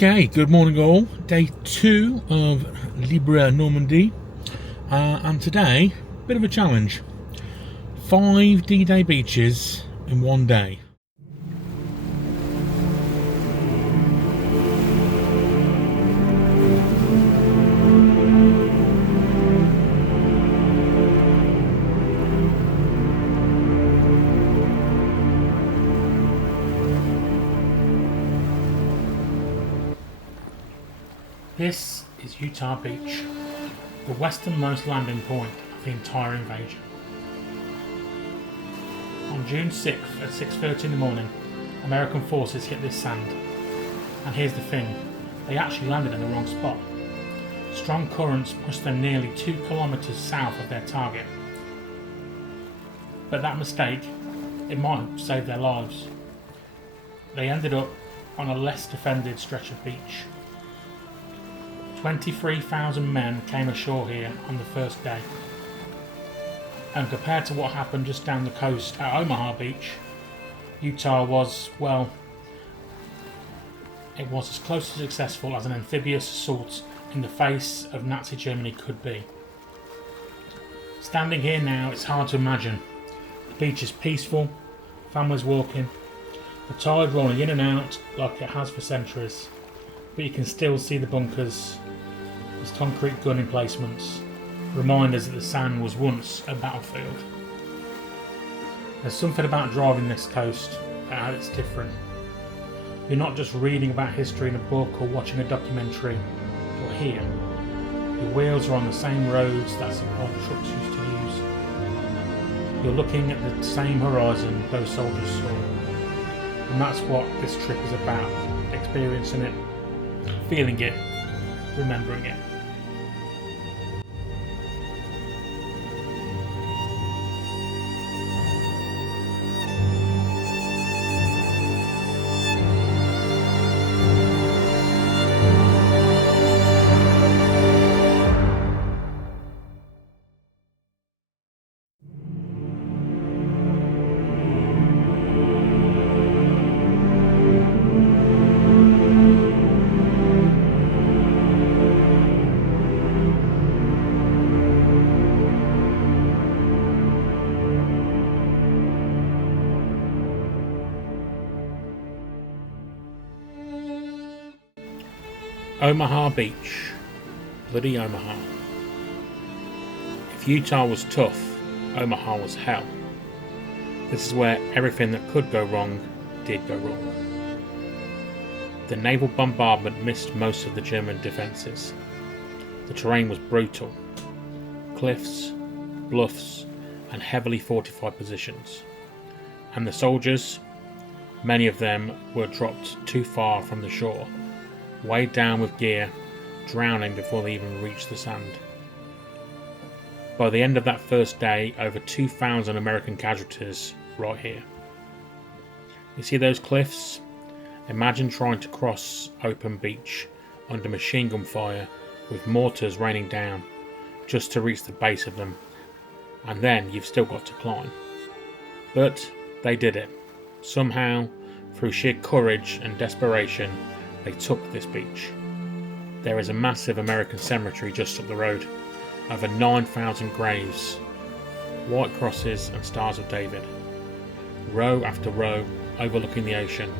Okay, good morning all. Day 2 of Libre Normandy, and today, bit of a challenge. 5 D-Day beaches in one day. This is Utah Beach, the westernmost landing point of the entire invasion. On June 6th at 6:30 in the morning, American forces hit this sand. And here's the thing, they actually landed in the wrong spot. Strong currents pushed them nearly 2 kilometers south of their target. But that mistake, it might have saved their lives. They ended up on a less defended stretch of beach. 23,000 men came ashore here on the first day. And compared to what happened just down the coast at Omaha Beach, Utah was, well, it was as close to successful as an amphibious assault in the face of Nazi Germany could be. Standing here now, it's hard to imagine. The beach is peaceful, families walking, the tide rolling in and out like it has for centuries, but you can still see the bunkers, there's concrete gun emplacements, reminders that the sand was once a battlefield. There's something about driving this coast that it's different. You're not just reading about history in a book or watching a documentary, you're here. Your wheels are on the same roads that supply trucks used to use. You're looking at the same horizon those soldiers saw. And that's what this trip is about, experiencing it, feeling it, remembering it. Omaha Beach. Bloody Omaha. If Utah was tough, Omaha was hell. This is where everything that could go wrong did go wrong. The naval bombardment missed most of the German defences. The terrain was brutal. Cliffs, bluffs, and heavily fortified positions. And the soldiers, many of them were dropped too far from the shore, weighed down with gear, drowning before they even reached the sand. By the end of that first day, over 2,000 American casualties right here. You see those cliffs? Imagine trying to cross open beach under machine gun fire with mortars raining down just to reach the base of them, and then you've still got to climb. But they did it. Somehow, through sheer courage and desperation, they took this beach. There is a massive American cemetery just up the road, over 9,000 graves, white crosses and stars of David, row after row overlooking the ocean.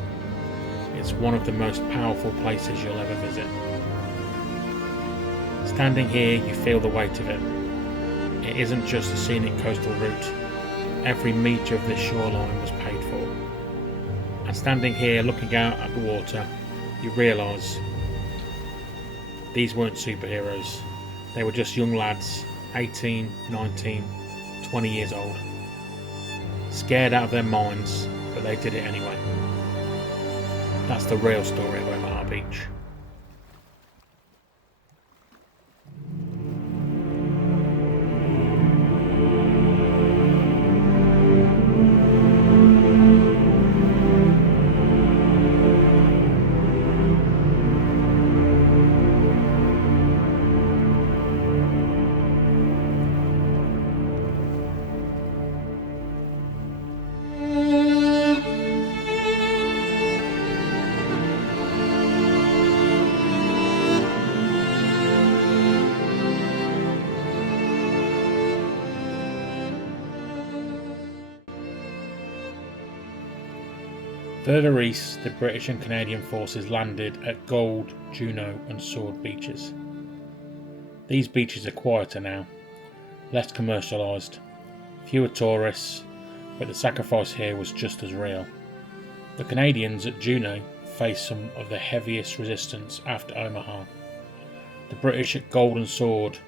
It's one of the most powerful places you'll ever visit. Standing here, you feel the weight of it. It isn't just a scenic coastal route. Every metre of this shoreline was paid for. And standing here looking out at the water, you realise these weren't superheroes. They were just young lads, 18, 19, 20 years old. Scared out of their minds, but they did it anyway. That's the real story of Omaha Beach. Further east, the British and Canadian forces landed at Gold, Juno and Sword beaches. These beaches are quieter now, less commercialised, fewer tourists, but the sacrifice here was just as real. The Canadians at Juno faced some of the heaviest resistance after Omaha. The British at Gold and Sword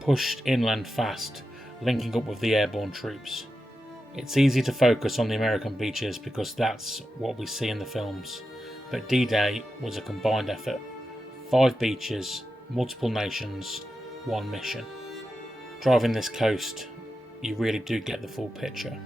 pushed inland fast, linking up with the airborne troops. It's easy to focus on the American beaches because that's what we see in the films, but D-Day was a combined effort. 5 beaches, multiple nations, one mission. Driving this coast, you really do get the full picture.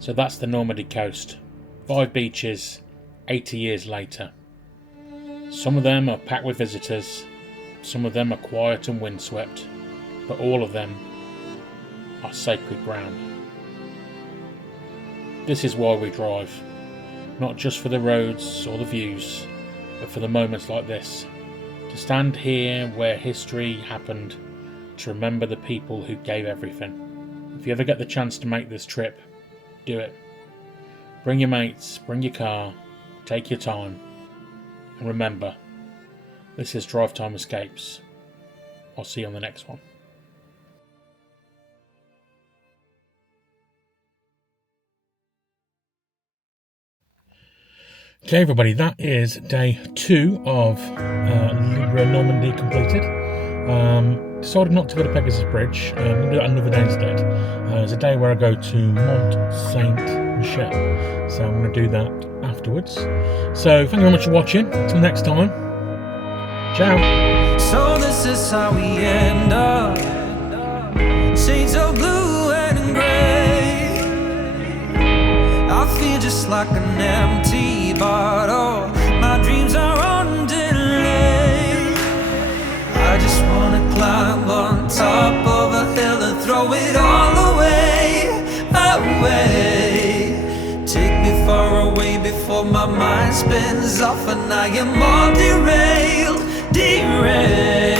So that's the Normandy coast. 5 beaches, 80 years later. Some of them are packed with visitors, some of them are quiet and windswept, but all of them are sacred ground. This is why we drive, not just for the roads or the views, but for the moments like this. To stand here where history happened, to remember the people who gave everything. If you ever get the chance to make this trip, do it. Bring your mates, bring your car, take your time, and remember, this is Drive Time Escapes. I'll see you on the next one. Okay everybody, that is day 2 of Libre Normandy completed. Decided not to go to Pegasus Bridge. I'm going to do that another day instead. There's a day where I go to Mont Saint Michel, so I'm going to do that afterwards. So thank you very much for watching. Until next time, ciao. So this is how we end up, shades of blue and grey. I feel just like an empty bottle, my dreams are on delay. I just wanna climb on top of a hill and throw it all away, away. Take me far away before my mind spins off and I am all derailed, derailed.